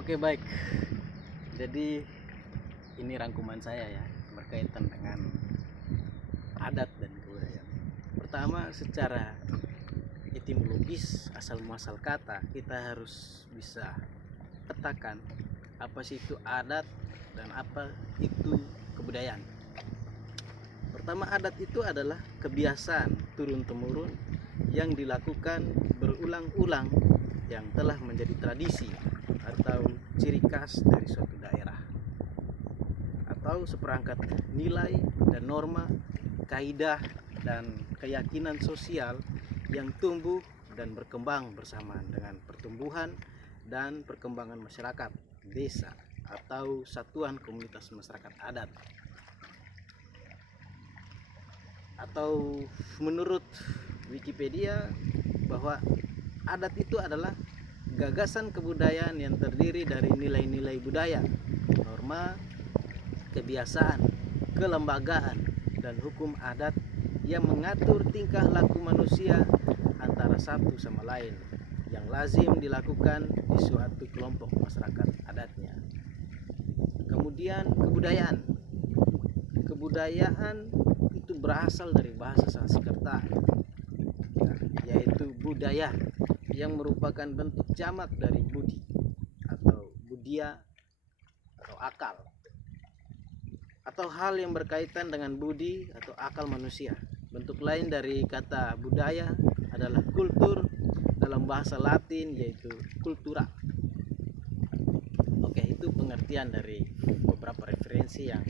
Oke, baik. Jadi ini rangkuman saya ya berkaitan dengan adat dan kebudayaan. Pertama, secara etimologis asal muasal kata kita harus bisa petakan apa sih itu adat dan apa itu kebudayaan. Pertama, adat itu adalah kebiasaan turun-temurun yang dilakukan berulang-ulang yang telah menjadi tradisi atau ciri khas dari suatu daerah, atau seperangkat nilai dan norma, kaidah dan keyakinan sosial yang tumbuh dan berkembang bersamaan dengan pertumbuhan dan perkembangan masyarakat, desa, atau satuan komunitas masyarakat adat. Atau menurut Wikipedia bahwa adat itu adalah gagasan kebudayaan yang terdiri dari nilai-nilai budaya, norma, kebiasaan, kelembagaan, dan hukum adat yang mengatur tingkah laku manusia antara satu sama lain yang lazim dilakukan di suatu kelompok masyarakat adatnya. Kemudian kebudayaan. Kebudayaan itu berasal dari bahasa Sanskerta, yaitu budaya, yang merupakan bentuk jamak dari budi atau budia atau akal, atau hal yang berkaitan dengan budi atau akal manusia. Bentuk lain dari kata budaya adalah kultur dalam bahasa Latin, yaitu cultura. Oke, itu pengertian dari beberapa referensi yang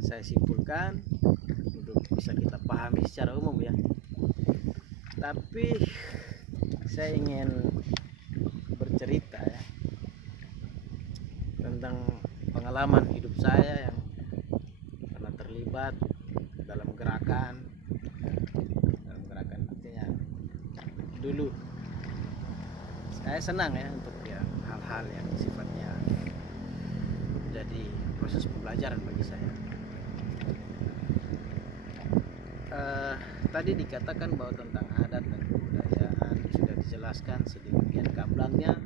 saya simpulkan untuk bisa kita pahami secara umum ya. Tapi saya ingin bercerita ya tentang pengalaman hidup saya yang pernah terlibat dalam gerakan artinya dulu saya senang ya untuk ya hal-hal yang sifatnya jadi proses pembelajaran bagi saya. Tadi dikatakan bahwa tentang adat dan kebudayaan sudah dijelaskan sedemikian gamblangnya.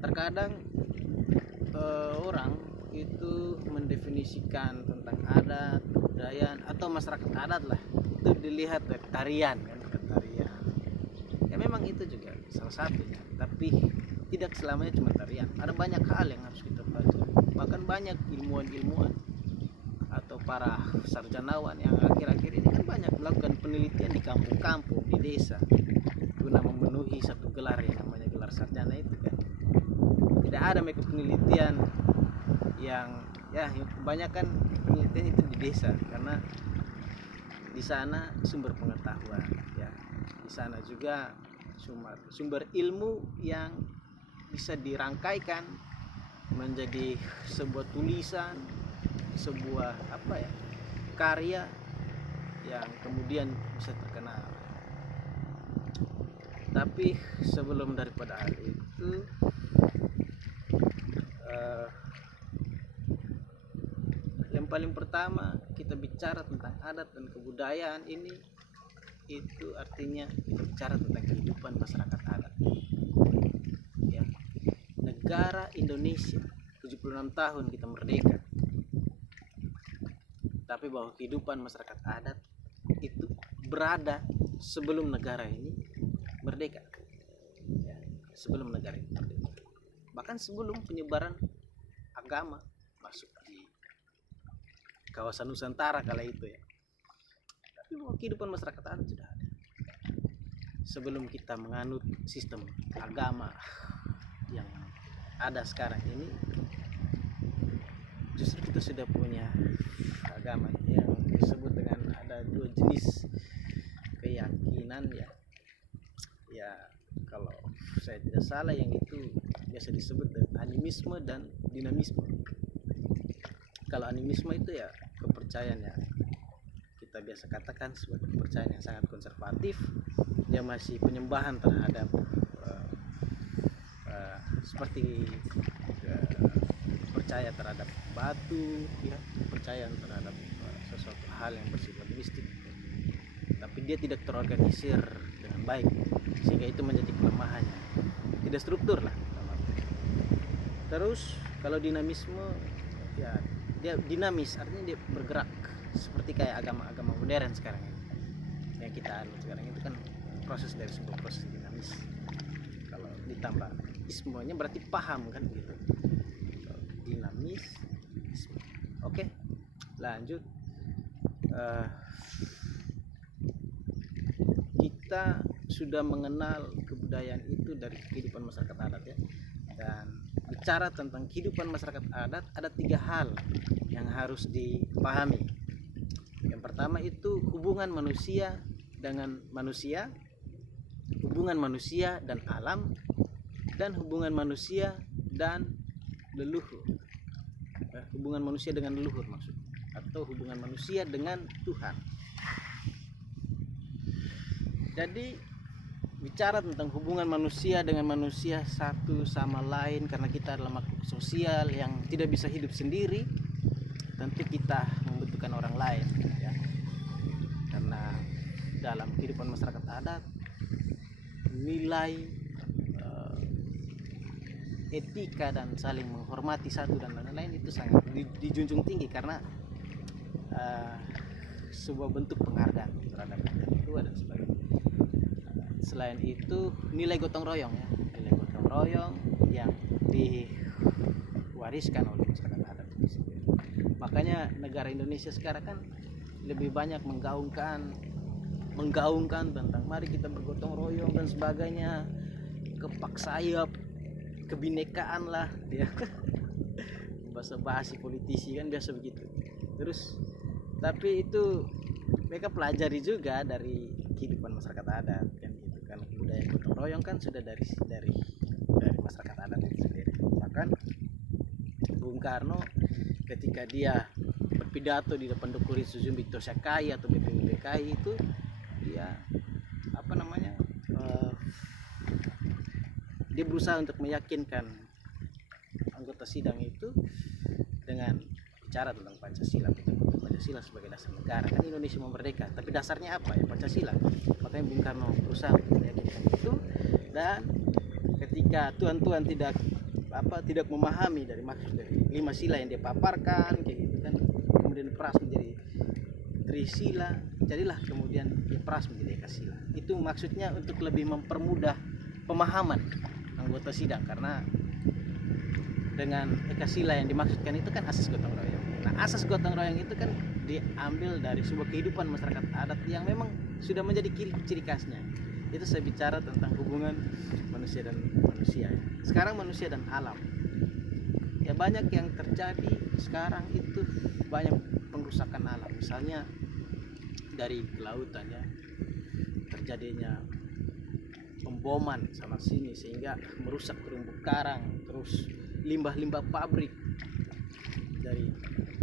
Terkadang orang itu mendefinisikan tentang adat, kebudayaan atau masyarakat adat lah, itu dilihat dari tarian kan, tarian. Ya memang itu juga salah satunya, tapi tidak selamanya cuma tarian. Ada banyak hal yang harus kita pelajari. Bahkan banyak ilmuwan-ilmuwan atau para sarjanawan yang akhir-akhir ini kan banyak melakukan penelitian di kampung-kampung, di desa, guna memenuhi satu gelar yang namanya gelar sarjana itu kan. Tidak ada mereka penelitian yang kebanyakan penelitian itu di desa, karena di sana sumber pengetahuan ya, di sana juga sumber ilmu yang bisa dirangkaikan menjadi sebuah tulisan, sebuah karya yang kemudian bisa terkenal. Tapi sebelum daripada hal itu, yang paling pertama kita bicara tentang adat dan kebudayaan ini, itu artinya kita bicara tentang kehidupan masyarakat adat ya. Negara Indonesia 76 tahun kita merdeka, tapi bahwa kehidupan masyarakat adat itu berada sebelum negara ini merdeka ya, sebelum negara ini merdeka, bahkan sebelum penyebaran agama masuk di kawasan Nusantara kala itu ya. Tapi bahwa kehidupan masyarakat adat sudah ada sebelum kita menganut sistem agama yang ada sekarang ini. Justru kita sudah punya agama yang disebut dengan ada dua jenis keyakinan ya kalau saya tidak salah, yang itu biasa disebut dengan animisme dan dinamisme. Kalau animisme itu ya kepercayaan ya kita biasa katakan sebagai kepercayaan yang sangat konservatif, dia masih penyembahan terhadap seperti percaya terhadap batu ya, percaya terhadap sesuatu hal yang bersifat mistik, tapi dia tidak terorganisir dengan baik, sehingga itu menjadi kelemahannya. tidak struktur lah. Terus kalau dinamisme ya dia dinamis, artinya dia bergerak seperti kayak agama-agama modern sekarang yang kita anut sekarang itu kan proses dari sebuah proses dinamis. Kalau ditambah ismenya berarti paham kan gitu. Dinamis. Oke, lanjut. Kita sudah mengenal kebudayaan itu dari kehidupan masyarakat adat ya. Dan bicara tentang kehidupan masyarakat adat, ada 3 hal yang harus dipahami. Yang pertama itu hubungan manusia dengan manusia, hubungan manusia dan alam, dan hubungan manusia dan leluhur. Hubungan manusia dengan leluhur maksudnya, atau hubungan manusia dengan Tuhan. Jadi bicara tentang hubungan manusia dengan manusia satu sama lain, karena kita adalah makhluk sosial yang tidak bisa hidup sendiri, tentu kita membutuhkan orang lain ya. Karena dalam kehidupan masyarakat adat nilai etika dan saling menghormati satu dan lain-lain itu sangat dijunjung tinggi, karena sebuah bentuk penghargaan terhadap yang tua dan sebagainya. Selain itu nilai gotong royong ya, nilai gotong royong yang diwariskan oleh masyarakat adat itu sendiri. Makanya negara Indonesia sekarang kan lebih banyak menggaungkan tentang mari kita bergotong royong dan sebagainya, kepak sayap, kebinekaan lah ya. Bahasa basi politisi kan biasa begitu. Terus tapi itu mereka pelajari juga dari kehidupan masyarakat adat kan gitu, karena budaya gotong royong kan sudah dari masyarakat adat itu sendiri. Bahkan Bung Karno ketika dia berpidato di depan Dukuri Suzumbito Sakai atau BPUPKI itu dia dia berusaha untuk meyakinkan anggota sidang itu dengan bicara tentang Pancasila, Pancasila sebagai dasar negara. Kan Indonesia mau merdeka, tapi dasarnya apa ya? Pancasila. Makanya Bung Karno berusaha untuk meyakinkan itu, dan ketika tuan-tuan tidak memahami dari maksud dari 5 sila yang dia paparkan kayak gitu kan, kemudian diperas menjadi Trisila, jadilah kemudian diperas menjadi Ekasila. Itu maksudnya untuk lebih mempermudah pemahaman anggota sidang, karena dengan Ekasila yang dimaksudkan itu kan asas gotong royong. Nah, asas gotong royong itu kan diambil dari sebuah kehidupan masyarakat adat yang memang sudah menjadi ciri khasnya. Itu saya bicara tentang hubungan manusia dan manusia. Sekarang manusia dan alam. Ya banyak yang terjadi sekarang itu, banyak pengrusakan alam. Misalnya dari kelautan ya, terjadinya pemboman sana sini sehingga merusak terumbu karang, terus limbah-limbah pabrik dari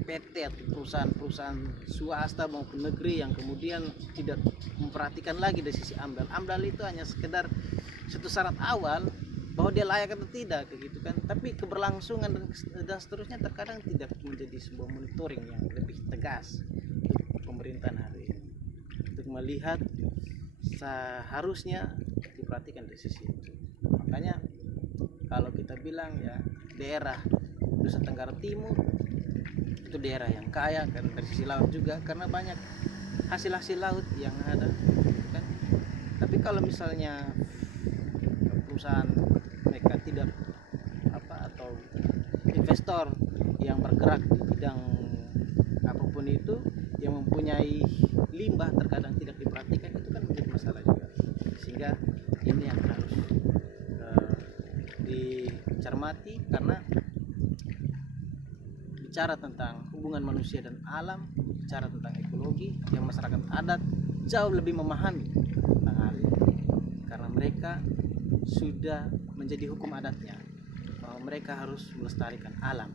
PT atau perusahaan-perusahaan swasta maupun negeri yang kemudian tidak memperhatikan lagi dari sisi AMDAL. AMDAL itu hanya sekedar satu syarat awal bahwa dia layak atau tidak kayak gitu kan, tapi keberlangsungan dan seterusnya terkadang tidak menjadi sebuah monitoring yang lebih tegas untuk pemerintahan hari ini untuk melihat seharusnya diperhatikan dari sisi itu. Makanya kalau kita bilang ya daerah Nusa Tenggara Timur itu daerah yang kaya kan dari sisi laut juga, karena banyak hasil-hasil laut yang ada kan. Tapi kalau misalnya perusahaan mereka tidak atau investor yang bergerak di bidang apapun itu yang mempunyai limbah terkadang tidak diperhatikan, itu kan menjadi masalah juga. Sehingga ini yang harus dicermati, karena bicara tentang hubungan manusia dan alam, bicara tentang ekologi yang masyarakat adat jauh lebih memahami tentang hal ini, karena mereka sudah menjadi hukum adatnya bahwa mereka harus melestarikan alam,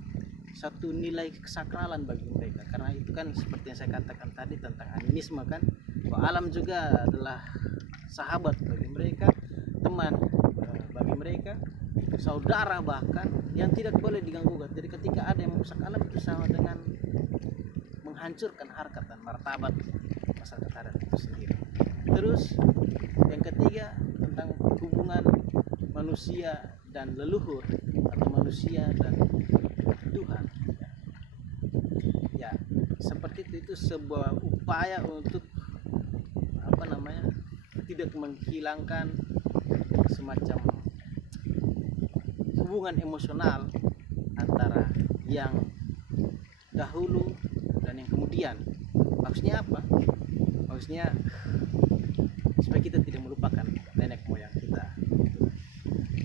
satu nilai kesakralan bagi mereka. Karena itu kan seperti yang saya katakan tadi tentang animisme kan, bahwa alam juga adalah sahabat bagi mereka, teman bagi mereka, saudara bahkan, yang tidak boleh diganggu. Jadi ketika ada yang merusak alam itu sama dengan menghancurkan harkat dan martabat masyarakat adat itu sendiri. Terus yang ketiga tentang hubungan manusia dan leluhur atau manusia dan Tuhan. Ya, seperti itu sebuah upaya untuk tidak menghilangkan semacam hubungan emosional antara yang dahulu dan yang kemudian. Maksudnya apa? Maksudnya supaya kita tidak melupakan nenek moyang kita.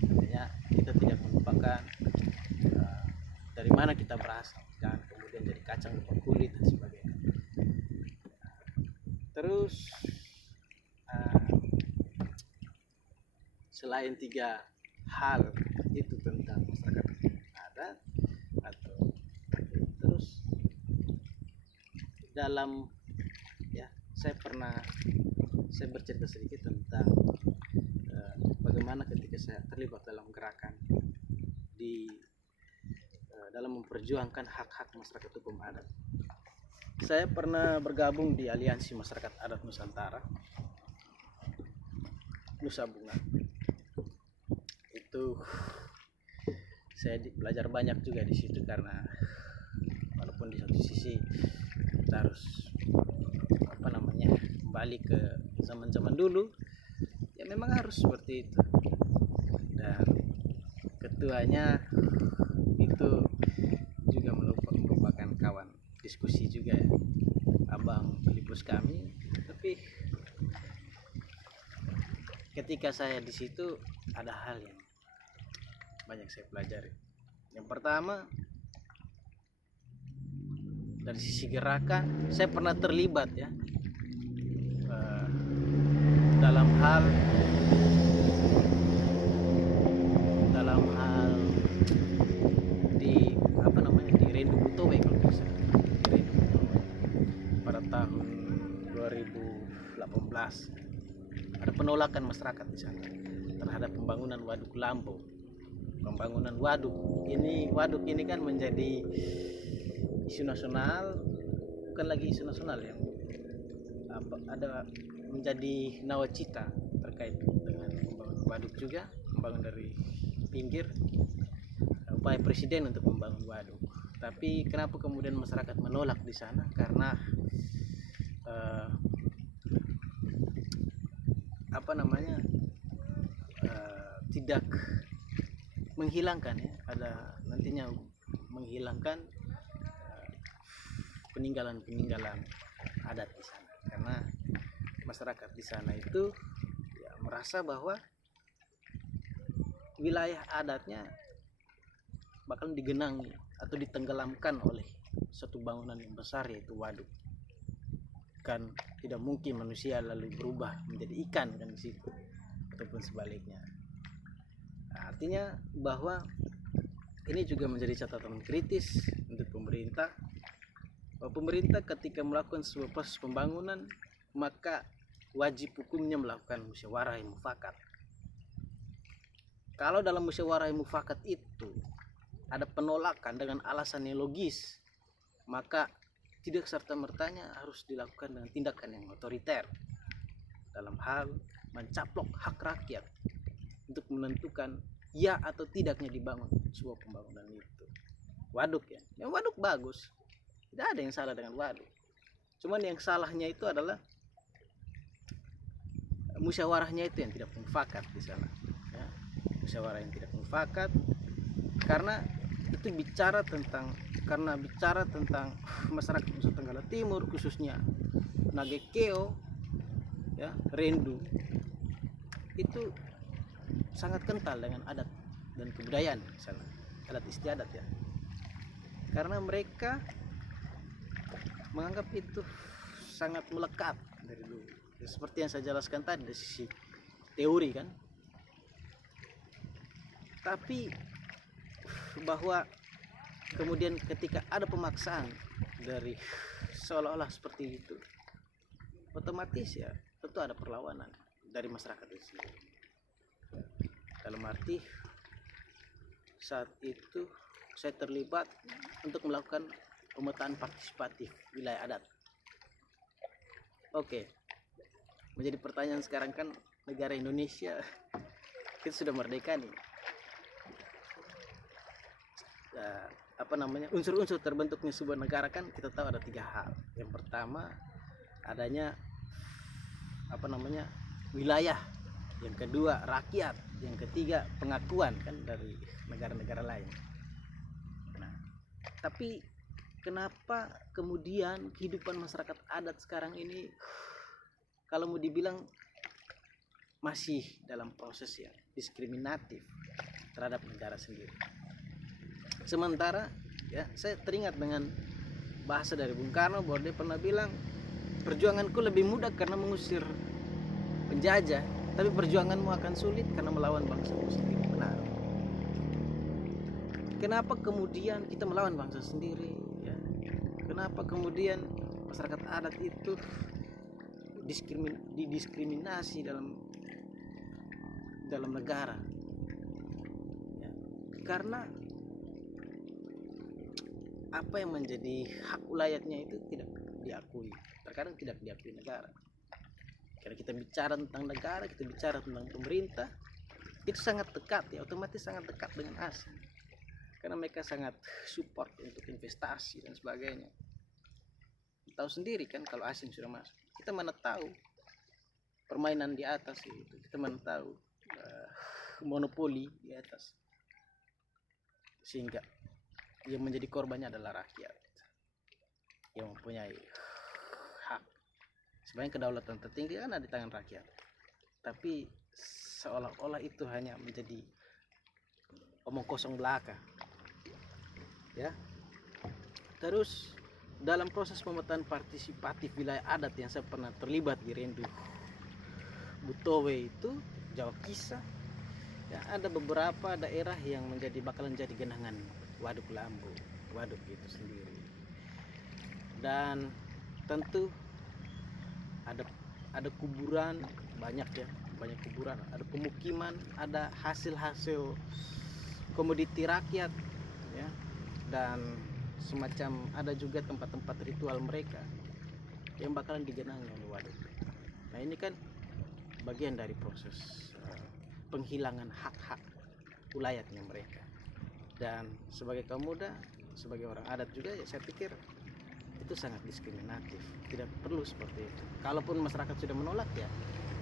Artinya kita tidak melupakan dari mana kita berasal, jangan kemudian jadi kacang lupa kulit dan sebagainya. Terus selain 3 hal itu tentang masyarakat adat atau terus dalam saya bercerita sedikit tentang bagaimana ketika saya terlibat dalam gerakan di dalam memperjuangkan hak-hak masyarakat hukum adat. Saya pernah bergabung di Aliansi Masyarakat Adat Nusantara, Nusa Bunga. Itu saya belajar banyak juga di situ, karena walaupun di satu sisi kita harus kembali ke zaman-zaman dulu, ya memang harus seperti itu. Dan ketuanya itu juga merupakan kawan diskusi juga ya, abang pelipus kami. Tapi ketika saya di situ ada hal yang banyak saya pelajari. Yang pertama, dari sisi gerakan saya pernah terlibat ya dalam hal di di Rendu Butowe, kalau bisa Rendu Butowe pada tahun 2018. Ada penolakan masyarakat di sana terhadap pembangunan waduk Lambo. Pembangunan waduk ini kan menjadi isu nasional, bukan lagi isu nasional, yang ada menjadi nawacita terkait dengan pembangunan waduk juga, pembangunan dari pinggir, upaya presiden untuk membangun waduk. Tapi kenapa kemudian masyarakat menolak di sana? Karena tidak menghilangkan ya, ada nantinya menghilangkan peninggalan adat di sana, karena masyarakat di sana itu ya merasa bahwa wilayah adatnya bakal digenangi atau ditenggelamkan oleh satu bangunan yang besar, yaitu waduk. Kan tidak mungkin manusia lalu berubah menjadi ikan kan di situ, ataupun sebaliknya. Nah, artinya bahwa ini juga menjadi catatan kritis untuk pemerintah, bahwa pemerintah ketika melakukan sebuah proses pembangunan maka wajib hukumnya melakukan musyawarah mufakat. Kalau dalam musyawarah mufakat itu ada penolakan dengan alasan yang logis, maka tidak serta-mertanya harus dilakukan dengan tindakan yang otoriter dalam hal mencaplok hak rakyat untuk menentukan ya atau tidaknya dibangun sebuah pembangunan itu. Waduk ya, waduk bagus, tidak ada yang salah dengan waduk. Cuman yang salahnya itu adalah musyawarahnya itu yang tidak mufakat di sana ya. Musyawarah yang tidak mufakat, karena itu bicara tentang masyarakat Nusa Tenggara Timur, khususnya Nagekeo ya, Rendu, itu sangat kental dengan adat dan kebudayaan di sana, adat istiadat ya, karena mereka menganggap itu sangat melekat dari dulu ya, seperti yang saya jelaskan tadi dari sisi teori kan. Tapi bahwa kemudian ketika ada pemaksaan dari seolah-olah seperti itu, otomatis ya tentu ada perlawanan dari masyarakat itu. Dalam arti saat itu saya terlibat untuk melakukan pemetaan partisipatif wilayah adat. Oke, menjadi pertanyaan sekarang kan, negara Indonesia kita sudah merdeka nih. Unsur-unsur terbentuknya sebuah negara kan kita tahu ada 3 hal. Yang pertama adanya wilayah, yang kedua rakyat, yang ketiga pengakuan kan dari negara-negara lain. Nah, tapi kenapa kemudian kehidupan masyarakat adat sekarang ini kalau mau dibilang masih dalam proses yang diskriminatif terhadap negara sendiri? Sementara ya, saya teringat dengan bahasa dari Bung Karno bahwa dia pernah bilang, perjuanganku lebih mudah karena mengusir penjajah, tapi perjuanganmu akan sulit karena melawan bangsamu sendiri. Benar. Kenapa kemudian kita melawan bangsa sendiri ya? Kenapa kemudian masyarakat adat itu didiskriminasi dalam negara ya? Karena apa yang menjadi hak ulayatnya itu tidak diakui, terkadang tidak diakui negara. Karena kita bicara tentang negara, kita bicara tentang pemerintah, itu sangat dekat ya, otomatis sangat dekat dengan asing, karena mereka sangat support untuk investasi dan sebagainya. Tahu sendiri kan kalau asing sudah masuk, kita mana tahu permainan di atas itu, kita mana tahu monopoli di atas, sehingga yang menjadi korbannya adalah rakyat yang mempunyai hak. Sebenarnya kedaulatan tertinggi kan ada di tangan rakyat, tapi seolah-olah itu hanya menjadi omong kosong belaka ya. Terus dalam proses pemetaan partisipatif wilayah adat yang saya pernah terlibat di Rendu Butowe itu, Jawa Kisah ya, ada beberapa daerah yang bakalan jadi genangan waduk Lambu, waduk itu sendiri. Dan tentu ada kuburan banyak ya, banyak kuburan, ada pemukiman, ada hasil-hasil komoditi rakyat ya, dan semacam ada juga tempat-tempat ritual mereka yang bakalan digenangi oleh waduk. Nah, ini kan bagian dari proses penghilangan hak-hak ulayatnya mereka. Dan sebagai kaum muda, sebagai orang adat juga ya, saya pikir itu sangat diskriminatif. Tidak perlu seperti itu. Kalaupun masyarakat sudah menolak ya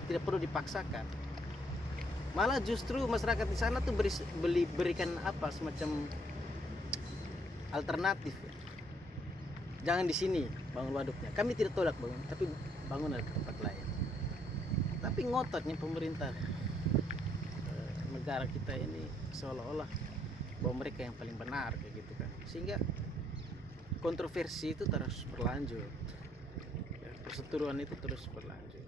tidak perlu dipaksakan. Malah justru masyarakat di sana tuh berikan semacam alternatif ya. Jangan di sini bangun waduknya, kami tidak tolak bangun, tapi bangun di tempat lain. Tapi ngototnya pemerintah negara kita ini seolah-olah bahwa mereka yang paling benar kayak gitu kan, sehingga kontroversi itu terus berlanjut ya, perseteruan itu terus berlanjut.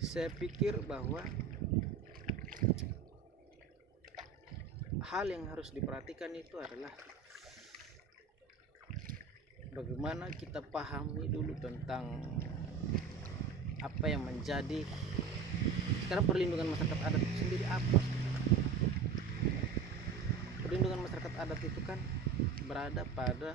Saya pikir bahwa hal yang harus diperhatikan itu adalah bagaimana kita pahami dulu tentang apa yang menjadi sekarang perlindungan masyarakat adat itu sendiri apa. Perlindungan masyarakat adat itu kan berada pada